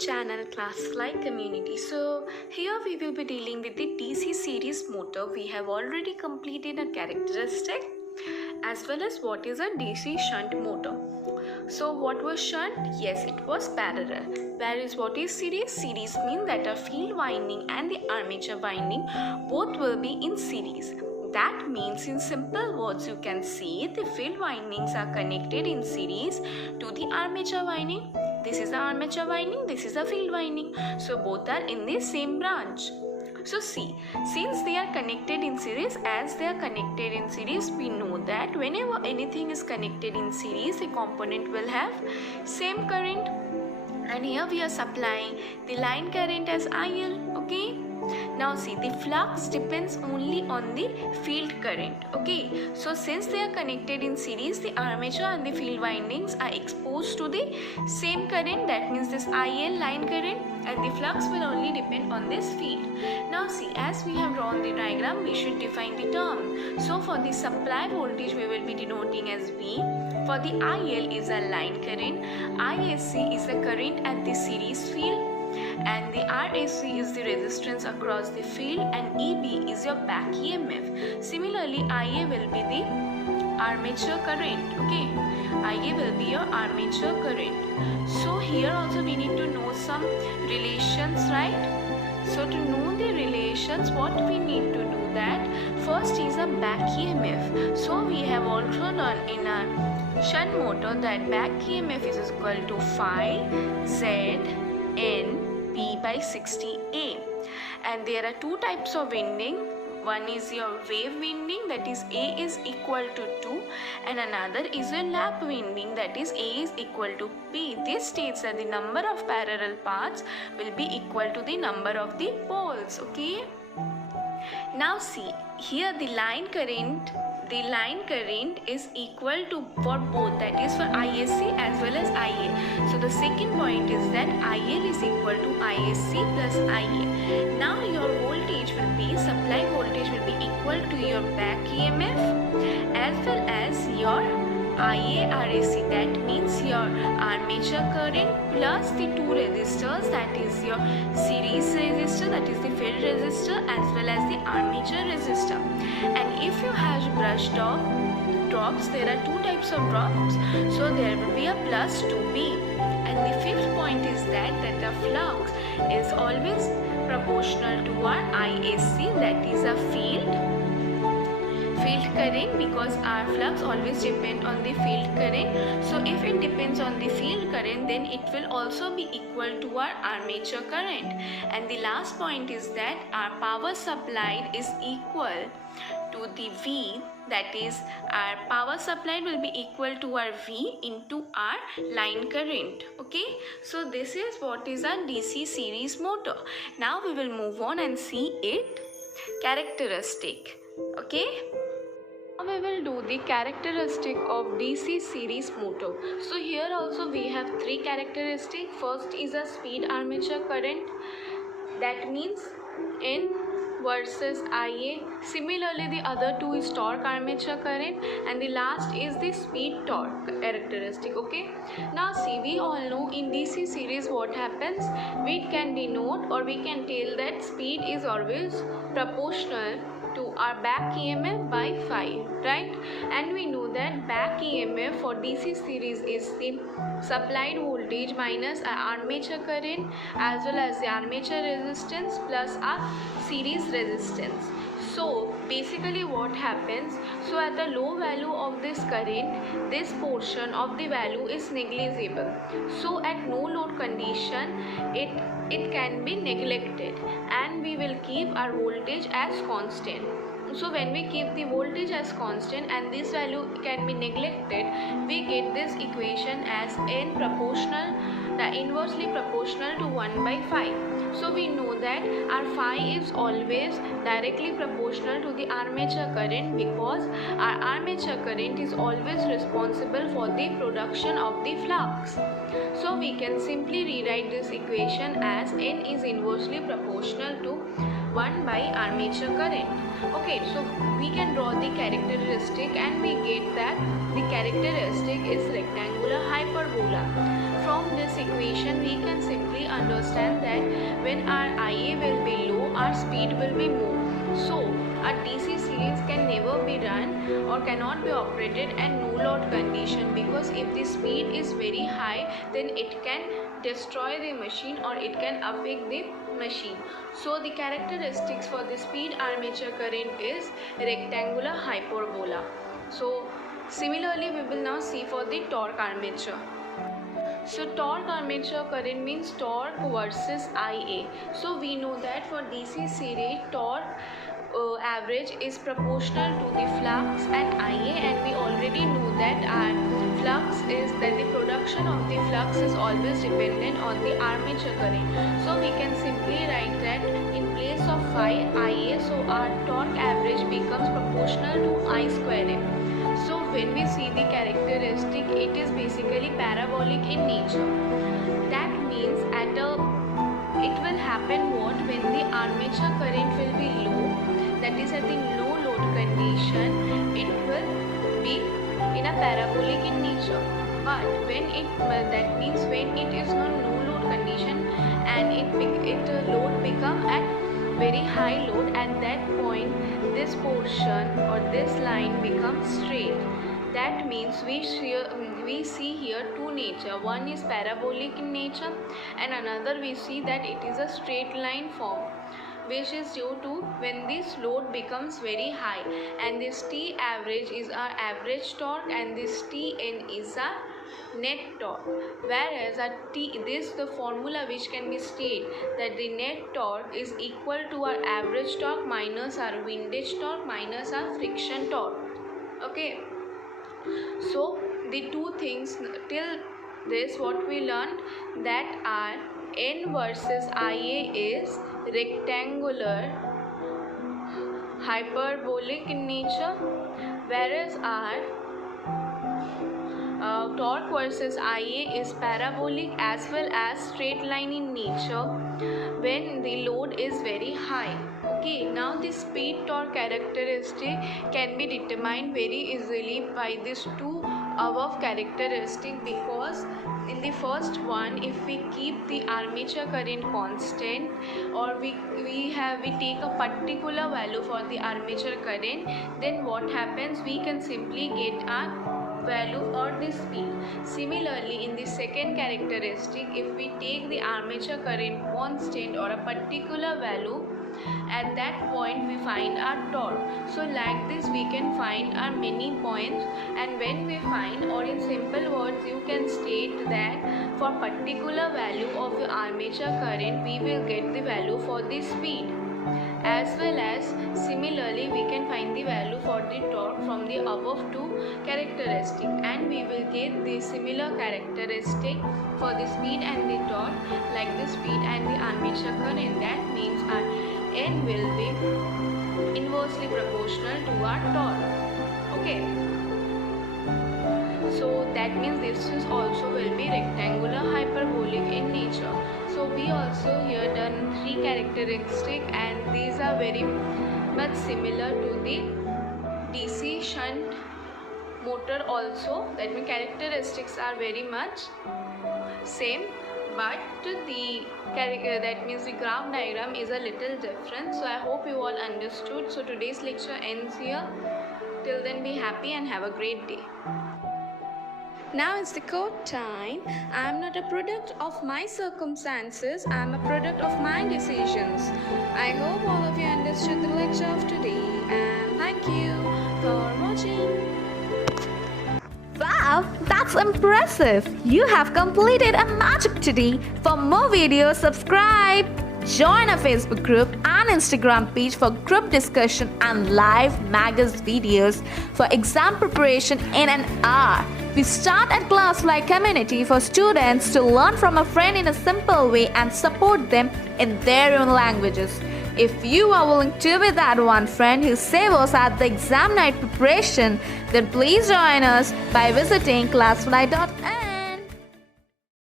channel Classes Like Community. So here we will be dealing with the DC series motor. We have already completed a characteristic as well as what is a DC shunt motor. So what was shunt? Yes, it was parallel. Whereas what is series? Series means that a field winding and the armature winding both will be in series. That means in simple words you can say the field windings are connected in series to the armature winding. This is the armature winding, this is the field winding. So both are in the same branch. So see, since they are connected in series, as they are connected in series, we know that whenever anything is connected in series, the component will have same current. And here we are supplying the line current as IL, okay? Now see, the flux depends only on the field current, okay? So since they are connected in series, the armature and the field windings are exposed to the same current. That means this IL line current, and the flux will only depend on this field. Now see, as we have drawn the diagram, we should define the term. So for the supply voltage, we will be denoting as V. For the IL is a line current, ISC is the current at the series field, and the RAC is the resistance across the field, and EB is your back EMF. Similarly, IA will be the armature current, okay? IA will be your armature current. So here also we need to know some relations, right? So to know the relations, what we need to do that? First is a back EMF. So we have also learned in our shunt motor that back EMF is equal to phi Z N P by 60A. And there are two types of winding. One is your wave winding, that is A is equal to 2, and another is a lap winding, that is A is equal to P. This states that the number of parallel paths will be equal to the number of the poles, okay? Now see, here the line current is equal to for both, that is for ISC as well as IA. So the second point is that IL is equal to ISC plus IA. Now your voltage will be, supply voltage will be equal to your back EMF as well as your IA RAC, that means your armature current plus the two resistors, that is your series resistor, that is the field resistor, as well as the armature resistor. And if you have brushed off drops, there are two types of drops, so there will be a plus 2B. And the fifth point is that the flux is always proportional to our ISC, that is a field current, because our flux always depend on the field current. So if it depends on the field current, then it will also be equal to our armature current. And the last point is that our power supplied is equal to the V, that is our power supplied will be equal to our V into our line current, okay? So this is what is our DC series motor. Now we will move on and see it characteristic, okay? Now we will do the characteristic of DC series motor. So here also we have three characteristics. First is a speed armature current, that means N versus IA. Similarly, the other two is torque armature current, and the last is the speed torque characteristic, okay? Now see, we all know in DC series what happens, we can denote or we can tell that speed is always proportional to our back EMF by phi, right? And we know that back EMF for DC series is the supplied voltage minus our armature current as well as the armature resistance plus our series resistance. So basically what happens, so at the low value of this current, this portion of the value is negligible. So at no load condition, it can be neglected, and we will keep our voltage as constant. So when we keep the voltage as constant and this value can be neglected, we get this equation as N proportional, the inversely proportional to 1 by phi. So we know that our phi is always directly proportional to the armature current, because our armature current is always responsible for the production of the flux. So we can simply rewrite this equation as N is inversely proportional to 1 by armature current. Okay, so we can draw the characteristic and we get that the characteristic is rectangular hyperbola. From this equation we can simply understand understand that when our IA will be low, our speed will be more. So a DC series can never be run or cannot be operated at no load condition, because if the speed is very high, then it can destroy the machine or it can affect the machine. So the characteristics for the speed armature current is rectangular hyperbola. So similarly we will now see for the torque armature. So torque armature current means torque versus IA. So we know that for DC series, torque average is proportional to the flux and IA, and we already know that our flux is that the production of the flux is always dependent on the armature current. So we can simply write that in place of phi IA, so our torque average becomes proportional to I square M. So when we see the characteristic, it is basically parabolic in nature. That means it will happen what when the armature current will be low, that is at the low load condition, it will be in a parabolic in nature. But when that means when it is on no load condition and it load become at very high load, at that point this portion or this line becomes straight. That means we see here two nature. One is parabolic in nature and another we see that it is a straight line form, which is due to when this load becomes very high, and this T average is our average torque and this Tn is our net torque. Whereas this the formula which can be stated that the net torque is equal to our average torque minus our windage torque minus our friction torque. Okay, so the two things till this what we learned, that our N versus IA is rectangular hyperbolic in nature, whereas our torque versus IA is parabolic as well as straight line in nature when the load is very high. Okay, now the speed torque characteristic can be determined very easily by these two above characteristic, because in the first one, if we keep the armature current constant or we take a particular value for the armature current, then what happens, we can simply get our value or the speed. Similarly, in the second characteristic, if we take the armature current constant or a particular value, at that point we find our torque. So like this we can find our many points, and when we find, or in simple words you can state that for particular value of the armature current we will get the value for the speed, as well as similarly we can find the value for the torque from the above two characteristic, and we will get the similar characteristic for the speed and the torque like the speed and the armature current. That means our N will be inversely proportional to our torque. Okay, so that means this is also will be rectangular hyperbolic in nature. So we also here done three characteristics, and these are very much similar to the DC shunt motor also. That means characteristics are very much same, but that means the graph diagram is a little different. So I hope you all understood. So today's lecture ends here. Till then, be happy and have a great day. Now it's the quote time. I am not a product of my circumstances, I am a product of my decisions. I hope all of you understood the lecture of today, and thank you for watching. Wow, that's impressive! You have completed a magic today. For more videos, subscribe. Join our Facebook group and Instagram page for group discussion and live magazine videos for exam preparation in an hour. We start a class-like community for students to learn from a friend in a simple way and support them in their own languages. If you are willing to be that one friend who saves us at the exam night preparation, then please join us by visiting classfly.in.